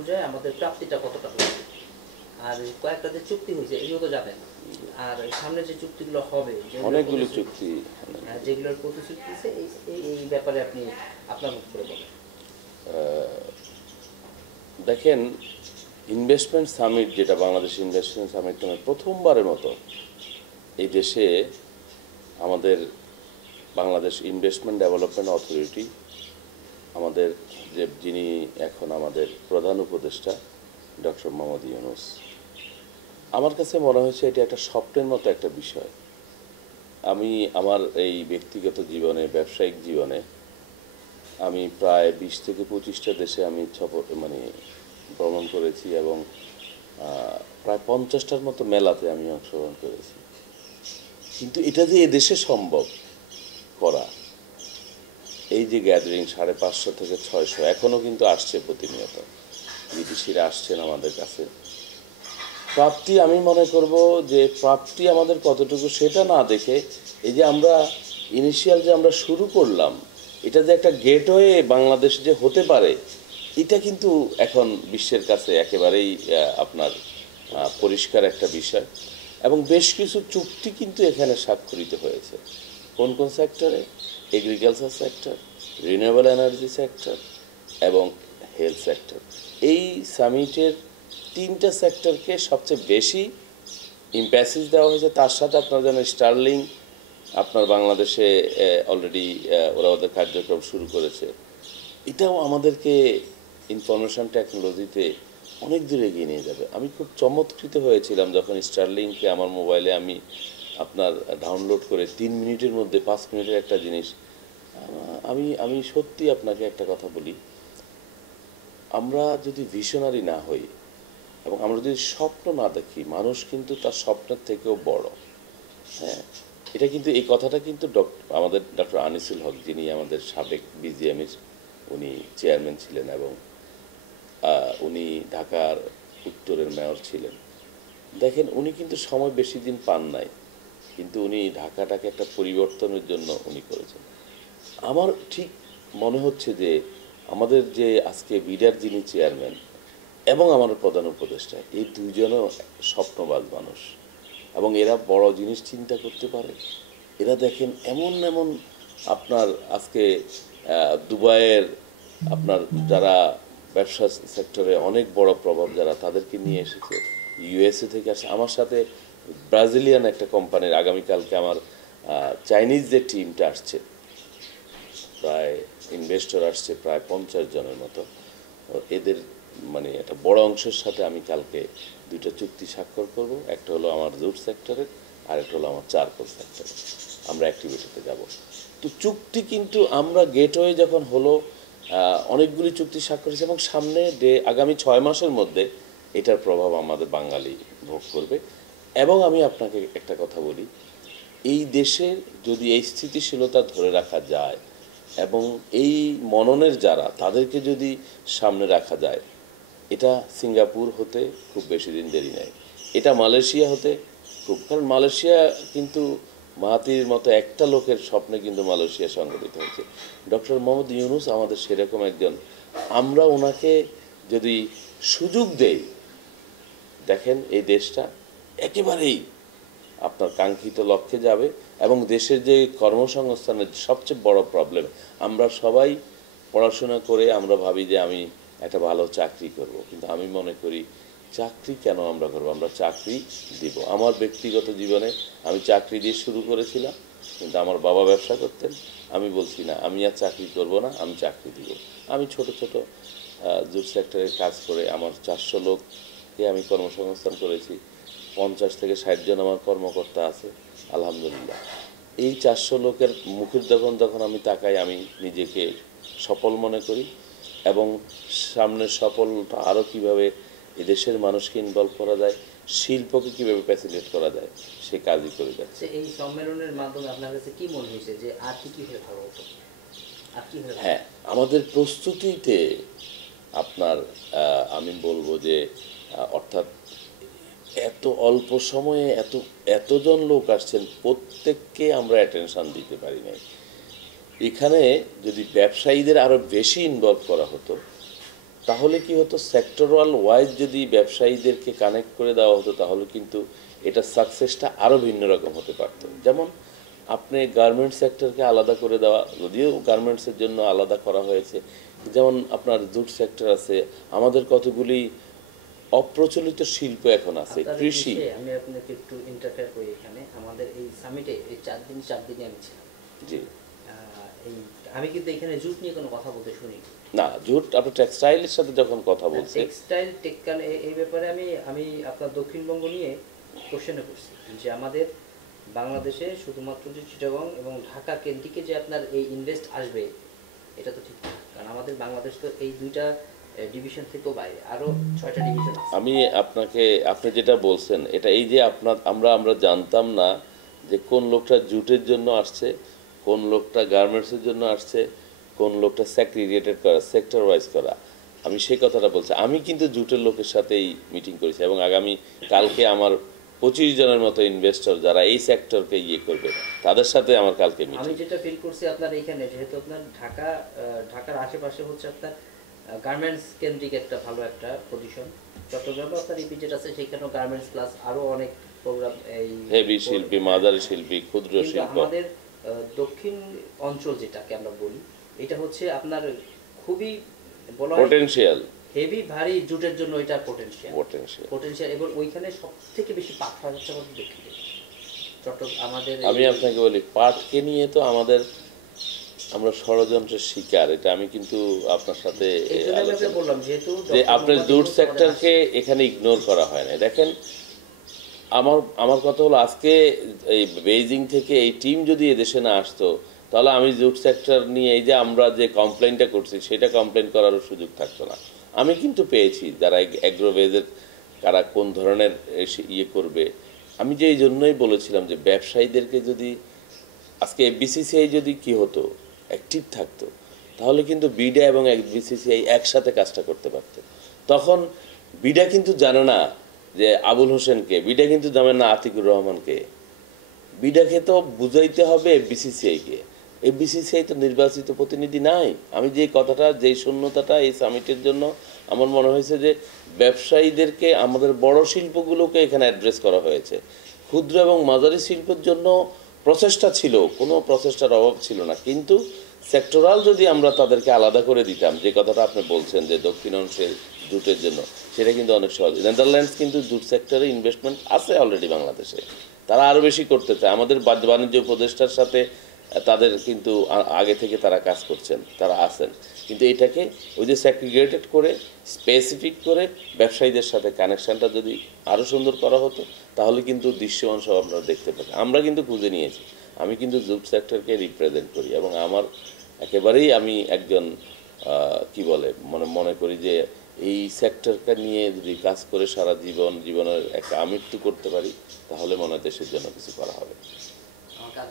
অনুযায়ী আমাদের প্রাপ্তিটা কতটা হচ্ছে। আর কয়েকটা যে চুক্তি হয়েছে এগুলো তো জানেন, আর সামনে যে চুক্তিগুলো হবে, অনেকগুলো চুক্তি, যেগুলোর প্রতিশ্রুতি দিচ্ছে, এই ব্যাপারে আপনি আপনার মত করে বলেন। দেখেন, ইনভেস্টমেন্ট সামিট, যেটা বাংলাদেশ ইনভেস্টমেন্ট সামিট নামে প্রথমবারের মতো এই দেশে আমাদের বাংলাদেশ ইনভেস্টমেন্ট ডেভেলপমেন্ট অথরিটি, আমাদের যিনি এখন আমাদের প্রধান উপদেষ্টা ডক্টর মোহাম্মদ ইউনূস, আমার কাছে মনে হয়েছে এটা একটা স্বপ্নের মতো একটা বিষয়। আমি আমার এই ব্যক্তিগত জীবনে, ব্যবসায়িক জীবনে আমি প্রায় 20 থেকে 25টা দেশে আমি ভ্রমণ করেছি এবং প্রায় 50টার মতো মেলাতে আমি অংশগ্রহণ করেছি। কিন্তু এটা যে এদেশে সম্ভব করা, এই যে গ্যাদারিং 550 থেকে 600 এখনও কিন্তু আসছে প্রতিনিয়ত, বিদেশিরা আসছেন আমাদের কাছে। প্রাপ্তি, আমি মনে করব যে প্রাপ্তি আমাদের কতটুকু সেটা না দেখে, এই যে আমরা ইনিশিয়াল যে আমরা শুরু করলাম, এটা যে একটা গেটওয়ে বাংলাদেশ যে হতে পারে, এটা কিন্তু এখন বিশ্বের কাছে একেবারেই আপনার পরিষ্কার একটা বিষয়। এবং বেশ কিছু চুক্তি কিন্তু এখানে স্বাক্ষরিত হয়েছে। কোন কোন সেক্টরে? Agriculture sector, renewable energy sector এবং হেলথ সেক্টর। এই সামিটের 3টা সেক্টরকে সবচেয়ে বেশি ইম্প্যাসিস দেওয়া হয়েছে। তার সাথে আপনার জানেন স্টারলিং আপনার বাংলাদেশে অলরেডি ওরা ওদের কার্যক্রম শুরু করেছে। এটাও আমাদেরকে ইনফরমেশন টেকনোলজিতে অনেক দূরে এগিয়ে নিয়ে যাবে। আমি খুব চমৎকৃত হয়েছিলাম যখন স্টারলিংকে আমার মোবাইলে আমি আপনার ডাউনলোড করে 3 মিনিটের মধ্যে 5 মিনিটের একটা জিনিস, আমি সত্যি আপনাকে একটা কথা বলি, আমরা যদি ভিশনারি না হই এবং আমরা যদি স্বপ্ন না দেখি, মানুষ কিন্তু তার স্বপ্নের থেকেও বড়। হ্যাঁ, এটা কিন্তু, এই কথাটা কিন্তু আমাদের ডক্টর আনিসুল হক, যিনি আমাদের সাবেক বিজিএমের উনি চেয়ারম্যান ছিলেন এবং উনি ঢাকার উত্তরের মেয়র ছিলেন। দেখেন, উনি কিন্তু সময় বেশি দিন পান নাই, কিন্তু উনি ঢাকাটাকে একটা পরিবর্তনের জন্য উনি করেছেন। আমার ঠিক মনে হচ্ছে যে আমাদের যে আজকে বিডার যিনি চেয়ারম্যান এবং আমার প্রধান উপদেষ্টা, এই দুইজনও স্বপ্নবাজ মানুষ এবং এরা বড় জিনিস চিন্তা করতে পারে। এরা দেখেন এমন এমন আপনার আজকে দুবাইয়ের আপনার যারা ব্যবসা সেক্টরে অনেক বড় প্রভাব যারা, তাদেরকে নিয়ে এসেছে। ইউএসএ থেকে আসে, আমার সাথে ব্রাজিলিয়ান একটা কোম্পানির আগামীকালকে আমার চাইনিজ যে টিমটা আসছে, প্রায় ইনভেস্টর আসছে প্রায় 50 জনের মতো। এদের একটা বড় অংশের সাথে আমি কালকে 2টা চুক্তি স্বাক্ষর করব। একটা হলো আমার জুট সেক্টরের, আর একটা হলো আমার চারকোল সেক্টরে। আমরা অ্যাক্টিভিটিতে যাব। তো চুক্তি কিন্তু আমরা গেটওয়ে যখন হলো, অনেকগুলি চুক্তি স্বাক্ষর হয়েছে এবং সামনে আগামী 6 মাসের মধ্যে এটার প্রভাব আমাদের বাঙালি ভোগ করবে। এবং আমি আপনাকে একটা কথা বলি, এই দেশের যদি এই স্থিতিশীলতা ধরে রাখা যায় এবং এই মননের যারা, তাদেরকে যদি সামনে রাখা যায়, এটা সিঙ্গাপুর হতে খুব বেশি দিন দেরি নেই, এটা মালয়েশিয়া হতে কারণ মালয়েশিয়া কিন্তু মাহাতির মতো একটা লোকের স্বপ্নে কিন্তু মালয়েশিয়া সংগঠিত হয়েছে। ডক্টর মোহাম্মদ ইউনূস আমাদের সেরকম একজন। আমরা ওনাকে যদি সুযোগ দেই, দেখেন এই দেশটা একেবারেই আপনার কাঙ্ক্ষিত লক্ষ্যে যাবে। এবং দেশের যে কর্মসংস্থানের সবচেয়ে বড় প্রবলেম, আমরা সবাই পড়াশোনা করে আমরা ভাবি যে আমি একটা ভালো চাকরি করব, কিন্তু আমি মনে করি চাকরি কেন আমরা করব, আমরা চাকরি দিব। আমার ব্যক্তিগত জীবনে আমি চাকরি দিয়ে শুরু করেছিলাম, কিন্তু আমার বাবা ব্যবসা করতেন। আমি বলছি না, আমি আর চাকরি করব না, আমি চাকরি দিব। আমি ছোট ছোট জুট সেক্টরে কাজ করে আমার 400 লোককে আমি কর্মসংস্থান করেছি। 50 থেকে 60 জন আমার কর্মকর্তা আছে, আলহামদুলিল্লাহ। এই 400 লোকের মুখের যখন আমি তাকাই, আমি নিজেকে সফল মনে করি এবং সামনের সফলতা আরও কীভাবে এদেশের মানুষকে ইনভলভ করা যায়, শিল্পকে কীভাবে ফ্যাসিলিটেট করা যায়, সে কাজই করে যাচ্ছে। এই সম্মেলনের মাধ্যমে আপনার কাছে কি মনে হয়েছে যে আর কি হয়ে ভালো হতো? হ্যাঁ, আমাদের প্রস্তুতিতে আপনার আমি বলবো যে অর্থাৎ এত অল্প সময়ে এতজন লোক আসছেন, প্রত্যেককে আমরা অ্যাটেনশন দিতে পারি নাই। এখানে যদি ব্যবসায়ীদের আরও বেশি ইনভলভ করা হতো, তাহলে কি হতো, সেক্টরাল ওয়াইজ যদি ব্যবসায়ীদেরকে কানেক্ট করে দেওয়া হতো তাহলে কিন্তু এটা সাকসেসটা আরও ভিন্ন রকম হতে পারতো। যেমন আপনি গার্মেন্টস সেক্টরকে আলাদা করে দেওয়া, যদিও গার্মেন্টসের জন্য আলাদা করা হয়েছে, যেমন আপনার জুট সেক্টর আছে, আমাদের কতগুলি অপ্রচলিত শিল্প এখন আছে, আপনার এই কৃষি। বিষয়ে আমি আপনাকে একটু ইন্টারফেয়ার করি এখানে। আমাদের এই সামিটে এই 4 দিনই আমি ছিলাম। জি, এই আমি কিন্তু এখানে জুট নিয়ে কোনো কথা বলতে শুনি। না জুট আপনার টেক্সটাইলের সাথে যখন কথা বলছে, টেক্সটাইল টেক্কান এই ব্যাপারে আমি আপনার দক্ষিণবঙ্গ নিয়ে কোশ্চেনে করছি যে আমাদের বাংলাদেশে শুধুমাত্র যে চিটাগং এবং ঢাকা কেন্দ্রিকে যে আপনার এই ইনভেস্ট আসবে এটা তো ঠিক না, কারণ আমাদের বাংলাদেশ তো এই 2টা ডিভিশন থেকেও বাইরে আরও 6টা ডিভিশন আছে। আমি আপনি যেটা বলছেন এটা এই যে আমরা জানতাম না যে কোন লোকটা জুটের জন্য আসছে, কোন লোকটা গার্মেন্টসের জন্য আসছে, কোন লোকটা সেগ্রিগেটেড করা, সেক্টর ওয়াইজ করা। আমি সেই কথাটা বলছি। আমি কিন্তু জুটের লোকের সাথেই মিটিং করেছি এবং আগামী কালকে আমার 25 জনের মতো ইনভেস্টর যারা এই সেক্টরকে করবে তাদের সাথে আমার কালকে আমি মিটিং। যেটা ফিল করছি আপনার এখানে যেহেতু আপনার ঢাকার আশেপাশে হচ্ছে আপনার গার্মেন্টস কেন্দ্রিক একটা ভালো একটা পজিশন, চট্টগ্রামে আপনার ইপিজেড আছে, সেখানেও গার্মেন্টস প্লাস আরো অনেক প্রোগ্রাম এই হেভি শিল্পী, মাঝারি শিল্পী, ক্ষুদ্র কিন্তু শিল্প। আমাদের দক্ষিণ অঞ্চল যেটাকে আমরা বলি এটা হচ্ছে আপনার খুবই বলা হয় পটেনশিয়াল, হেভি ভারী জুটের জন্য এটা পটেনশিয়াল পটেনশিয়াল। পটেনশিয়াল এবং ওইখানে সবথেকে বেশি পাট হয় হচ্ছে আমাদের দক্ষিণে আমাদের আমি আপনাকে বলি পাটকে নিয়ে তো আমরা ষড়যন্ত্রের শিকার, এটা আমি কিন্তু আপনার সাথে এই জন্য আমি আপনাকে বললাম যেহেতু যে আপনার জুট সেক্টরকে এখানে ইগনোর করা হয় না। দেখেন আমার কথা হলো আজকে এই বেইজিং থেকে এই টিম যদি এদেশে না আসতো তাহলে আমি জুট সেক্টর নিয়ে এই যে আমরা যে কমপ্লেনটা করছি সেটা কমপ্লেন করারও সুযোগ থাকতো না। আমি কিন্তু পেয়েছি যারা অ্যাগ্রোভেজের কারা কোন ধরনের করবে। আমি যে এই জন্যই বলেছিলাম যে ব্যবসায়ীদেরকে যদি আজকে বিসিসিআই যদি কি হতো অ্যাক্টিভ থাকতো তাহলে কিন্তু বিডা এবং বিসিসিআই একসাথে কাজটা করতে পারত। তখন বিডা কিন্তু জানে না যে আবুল হোসেনকে, বিডা কিন্তু জানে না আতিকুর রহমানকে, বিডাকে তো বুঝাইতে হবে বিসিসিআইকে। এই বিসিসিআই তো নির্বাচিত প্রতিনিধি নাই। আমি যে কথাটা যেই শূন্যতাটা এই সামিটের জন্য আমার মনে হয়েছে যে ব্যবসায়ীদেরকে আমাদের বড় শিল্পগুলোকে এখানে অ্যাড্রেস করা হয়েছে, ক্ষুদ্র এবং মাঝারি শিল্পের জন্য প্রচেষ্টা ছিল, কোনো প্রচেষ্টার অভাব ছিল না, কিন্তু সেক্টরাল যদি আমরা তাদেরকে আলাদা করে দিতাম, যে কথাটা আপনি বলছেন যে দক্ষিণ অংশের জুটের জন্য, সেটা কিন্তু অনেক সহজ। নেদারল্যান্ডস কিন্তু জুট সেক্টরে ইনভেস্টমেন্ট আছে অলরেডি বাংলাদেশে, তারা আরও বেশি করতে চায়। আমাদের বাণিজ্য উপদেষ্টার সাথে তাদের কিন্তু আগে থেকে তারা কাজ করছেন, তারা আছেন, কিন্তু এটাকে ওই যে স্যাগ্রিগেটেড করে স্পেসিফিক করে ব্যবসায়ীদের সাথে কানেকশানটা যদি আরও সুন্দর করা হতো তাহলে কিন্তু দৃশ্যমান সব আপনারা দেখতে পাবেন। আমরা কিন্তু খুঁজে নিয়েছি, আমি কিন্তু জুট সেক্টরকে রিপ্রেজেন্ট করি এবং আমার একেবারেই আমি একজন কি বলে মনে করি যে এই সেক্টরকে নিয়ে যদি কাজ করে সারা জীবনের একটা আমৃত্যু করতে পারি তাহলে মনে হয় দেশের জন্য কিছু করা হবে। আমার কাজ